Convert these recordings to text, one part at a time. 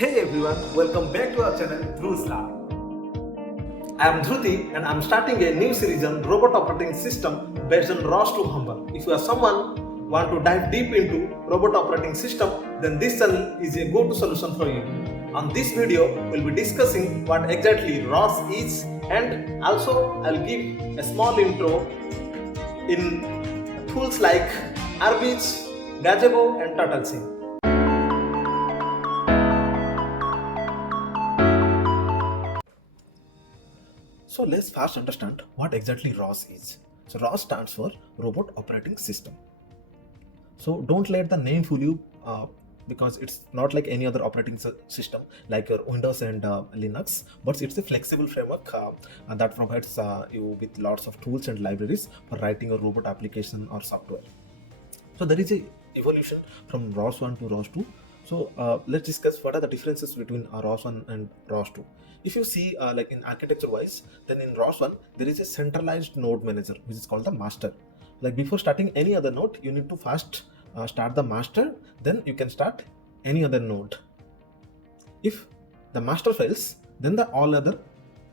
Hey everyone, welcome back to our channel Dhru's Lab. I am Dhruti and I am starting a new series on robot operating system based on ROS2 Humble. If you are someone want to dive deep into robot operating system, then this channel is a go-to solution for you. On this video, we'll be discussing what exactly ROS is, and also I'll give a small intro in tools like RViz, Gazebo and Turtlesim. So let's first understand what exactly ROS is. So ROS stands for Robot Operating System. So don't let the name fool you because it's not like any other operating system like your Windows and Linux, but it's a flexible framework that provides you with lots of tools and libraries for writing a robot application or software. So there is a evolution from ROS1 to ROS2. So let's discuss what are the differences between ROS1 and ROS2. If you see like in architecture wise, then in ROS1 there is a centralized node manager which is called the master. Like before starting any other node, you need to first start the master, then you can start any other node. If the master fails, then the all other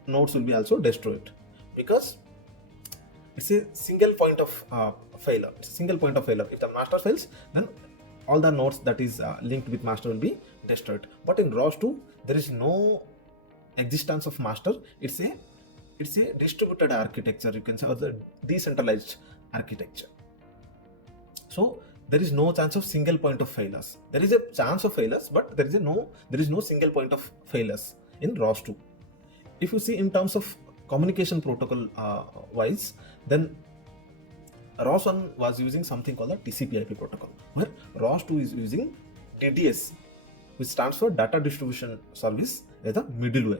nodes will be also destroyed, because it's a single point of failure. It's a single point of failure. If the master fails, then all the nodes that is linked with master will be destroyed. But in ROS2, there is no existence of master. It's a distributed architecture, you can say, or the decentralized architecture. So there is no chance of single point of failures. There is a chance of failures, but there is no single point of failures in ROS2. If you see in terms of communication protocol wise, then ROS1 was using something called the TCP/IP protocol, where ROS2 is using DDS, which stands for Data Distribution Service, as a middleware.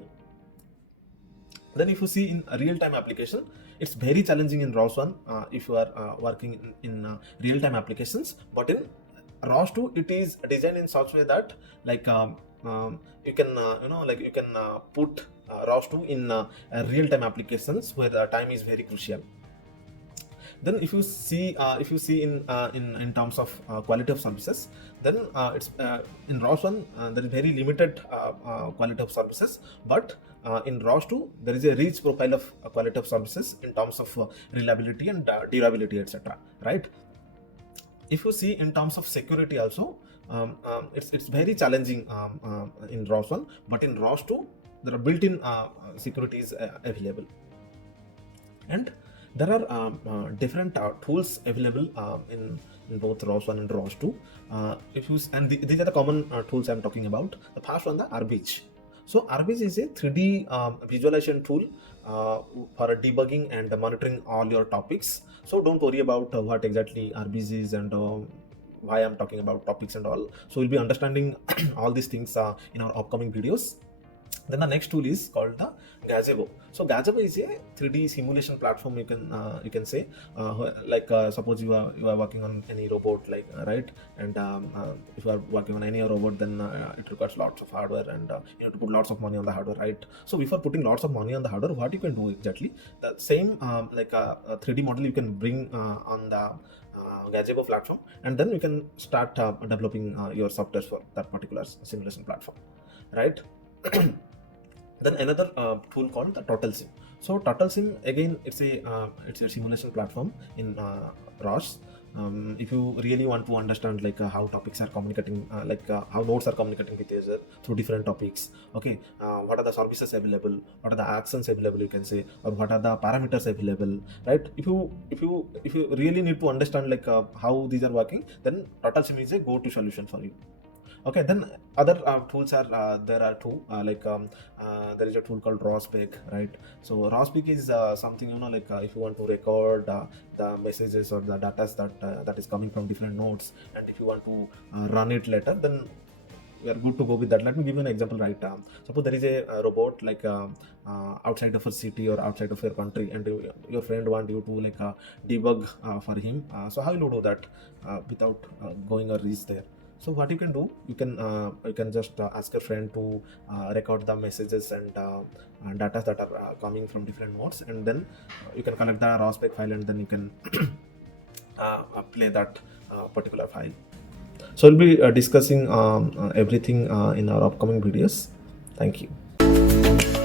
Then if you see in a real-time application, it's very challenging in ROS1 if you are working in real-time applications, but in ROS2 it is designed in such way that like you can put ROS2 in real-time applications where the time is very crucial. Then if you see in terms of quality of services, then it's in ROS1 there is very limited quality of services, but in ROS2 there is a rich profile of quality of services in terms of reliability and durability, etc. Right? If you see in terms of security also, it's very challenging in ROS1, but in ROS2 there are built-in securities available. And there are different tools available in both ROS1 and ROS2. These are the common tools I'm talking about. The first one, the RViz. So RViz is a 3D visualization tool for debugging and monitoring all your topics. So don't worry about what exactly RViz is and why I'm talking about topics and all. So we'll be understanding all these things in our upcoming videos. Then the next tool is called the Gazebo. So Gazebo is a 3D simulation platform, you can say, suppose you are working on any robot, like right, and if you are working on any robot, then it requires lots of hardware, and you have to put lots of money on the hardware, right? So before putting lots of money on the hardware, what you can do exactly, the same like a 3D model you can bring on the Gazebo platform, and then you can start developing your software for that particular simulation platform, right? Then another tool called the Turtlesim. So Turtlesim, again, it's a simulation platform in ROS. If you really want to understand like how topics are communicating, how nodes are communicating with each other through different topics, okay, what are the services available, what are the actions available, you can say, or what are the parameters available, right? If you really need to understand like how these are working, then Turtlesim is a go-to solution for you. Okay, then other tools are there are two there is a tool called ROS1, right? So ROS1 is something, if you want to record the messages or the data that is coming from different nodes, and if you want to run it later, then we are good to go with that. Let me give you an example, right? Suppose there is a robot like outside of a city or outside of your country, and your friend want you to like debug for him. So how will you do that without going or reach there? So what you can do, you can just ask a friend to record the messages and data that are coming from different nodes, and then you can collect the ROS file, and then you can play that particular file. So we'll be discussing everything in our upcoming videos. Thank you.